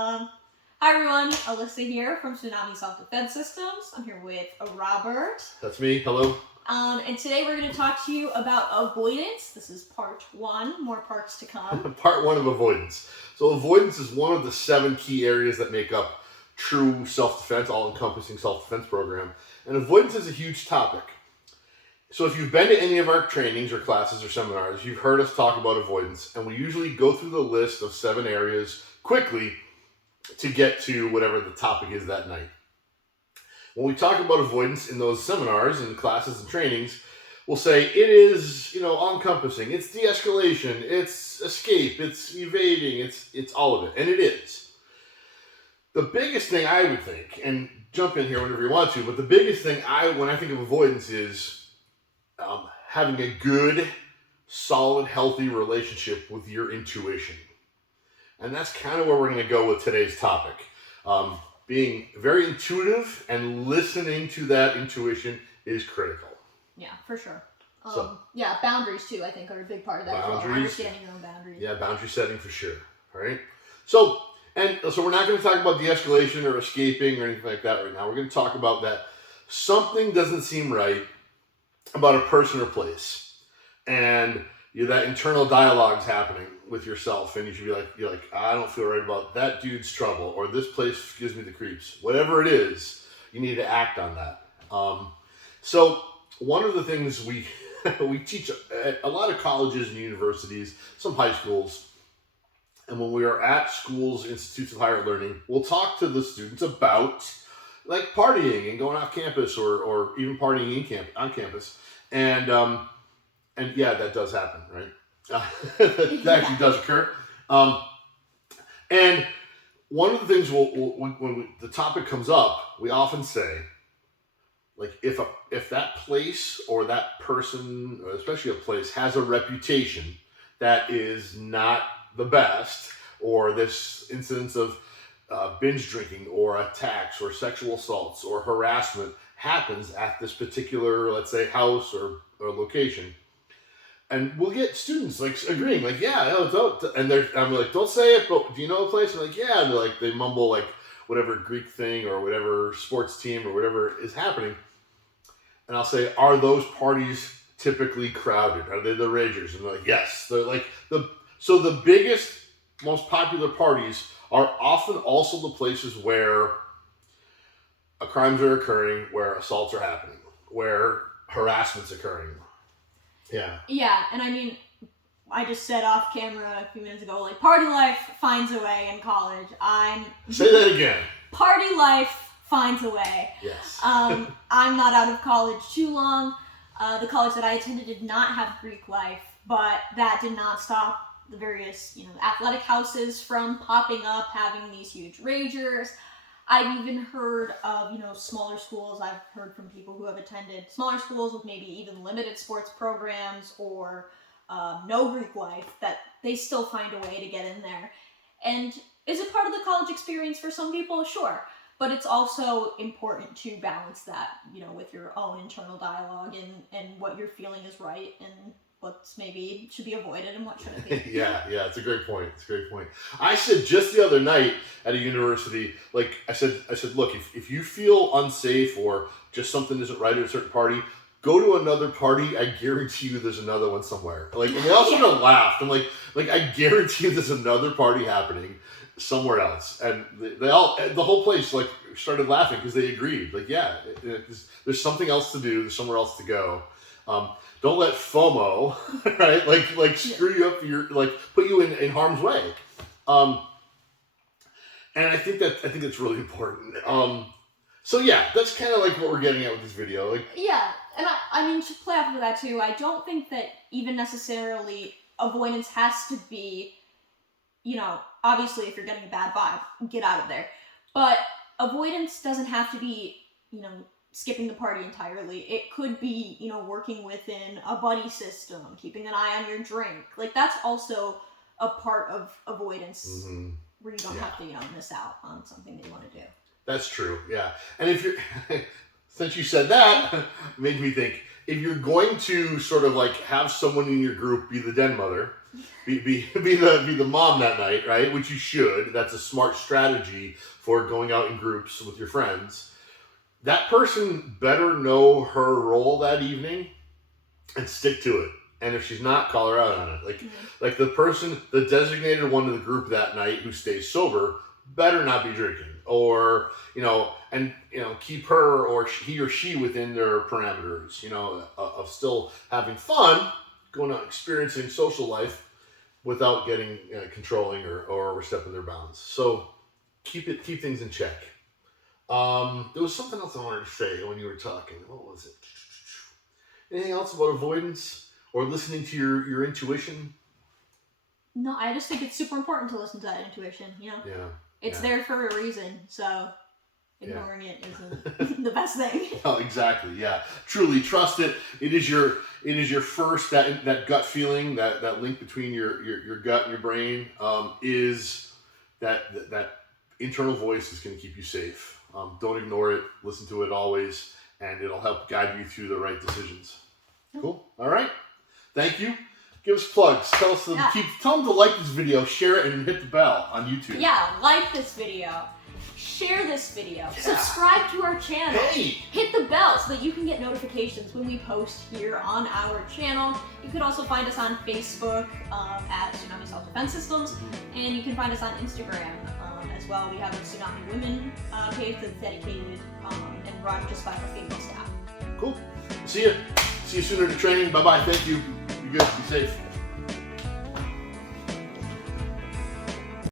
Hi everyone, Alyssa here from Tsunami Self Defense Systems. I'm here with Robert. That's me. Hello. And today we're going to talk to you about avoidance. This is part 1, more parts to come. Part 1 of avoidance. So avoidance is one of the 7 key areas that make up true self-defense, all-encompassing self-defense program. And avoidance is a huge topic. So if you've been to any of our trainings or classes or seminars, you've heard us talk about avoidance, and we usually go through the list of 7 areas quickly to get to whatever the topic is that night. When we talk about avoidance in those seminars and classes and trainings, we'll say it is, all-encompassing. It's de-escalation. It's escape. It's evading. It's all of it, and it is. The biggest thing I would think, and jump in here whenever you want to, but the biggest thing when I think of avoidance is having a good, solid, healthy relationship with your intuition. And that's kind of where we're going to go with today's topic. Being very intuitive and listening to that intuition is critical. Yeah, for sure. Boundaries too, I think, are a big part of that. Boundaries. Understanding your own boundaries. Yeah, boundary setting for sure. All right. So we're not going to talk about de-escalation or escaping or anything like that right now. We're going to talk about that something doesn't seem right about a person or place, and that internal dialogue's happening with yourself, and you should be like, I don't feel right about that dude's trouble, or this place gives me the creeps. Whatever it is, you need to act on that. So one of the things we teach at a lot of colleges and universities, some high schools, and when we are at schools, institutes of higher learning, we'll talk to the students about like partying and going off campus or even partying on campus. And yeah, that does happen, right? That actually does occur. And one of the things when the topic comes up, we often say, like, if that place or that person, or especially a place, has a reputation that is not the best, or this incidence of binge drinking or attacks or sexual assaults or harassment happens at this particular, let's say, house or location, and we'll get students like agreeing, like, yeah, no, don't, and I'm like, don't say it, but do you know a place? And like, yeah, and they mumble like whatever Greek thing or whatever sports team or whatever is happening, and I'll say, are those parties typically crowded? Are they the ragers? And they're like, yes. They're like so the biggest, most popular parties are often also the places where crimes are occurring, where assaults are happening, where harassment's occurring. Yeah. Yeah, and I mean, I just said off camera a few minutes ago, like, party life finds a way in college. Say that again. Party life finds a way. Yes. I'm not out of college too long. The college that I attended did not have Greek life, but that did not stop the various, athletic houses from popping up, having these huge ragers. I've even heard of, smaller schools. I've heard from people who have attended smaller schools with maybe even limited sports programs or no Greek life, that they still find a way to get in there. And is it part of the college experience for some people? Sure. But it's also important to balance that, with your own internal dialogue and what you're feeling is right and what's maybe should be avoided and what shouldn't be. Yeah, it's a great point. I said just the other night at a university, like I said, look, if you feel unsafe or just something isn't right at a certain party, go to another party. I guarantee you there's another one somewhere. Like, and they all sort of laughed. I'm like I guarantee you there's another party happening somewhere else. And the whole place like started laughing because they agreed. Like, yeah, there's something else to do. There's somewhere else to go. Don't let FOMO, right? Like screw you up. Put you in harm's way. And I think that's really important. So yeah, that's kind of like what we're getting at with this video. Yeah, and I mean, to play off of that too, I don't think that even necessarily avoidance has to be, obviously if you're getting a bad vibe, get out of there. But avoidance doesn't have to be, skipping the party entirely. It could be, working within a buddy system, keeping an eye on your drink. Like, that's also a part of avoidance, where you don't have to, miss out on something that you want to do. That's true, yeah. And if you're, since you said that, made me think, if you're going to sort of like have someone in your group be the den mother, be the mom that night, right? Which you should. That's a smart strategy for going out in groups with your friends. That person better know her role that evening and stick to it. And if she's not, call her out on it. Like the person, the designated one of the group that night who stays sober, better not be drinking, or keep her or he or she within their parameters, of still having fun, going out experiencing social life without getting controlling or overstepping their bounds. So keep things in check. There was something else I wanted to say when you were talking. What was it? Anything else about avoidance or listening to your intuition? No, I just think it's super important to listen to that intuition. Yeah. It's there for a reason, so ignoring it isn't the best thing. Oh, exactly. Yeah. Truly trust it. It is your first that gut feeling, that link between your gut and your brain, is that internal voice is going to keep you safe. Don't ignore it. Listen to it always, and it'll help guide you through the right decisions. Cool. All right. Thank you. Give us plugs. Tell them to like this video, share it, and hit the bell on YouTube. Yeah, like this video. Share this video. Yeah. Subscribe to our channel. Hey! Hit the bell so that you can get notifications when we post here on our channel. You can also find us on Facebook at Tsunami Self Defense Systems, and you can find us on Instagram as well. We have a Tsunami Women page that's dedicated and run just by our female staff. Cool. See you. See you soon at the training. Bye-bye. Thank you. Be good. Be safe.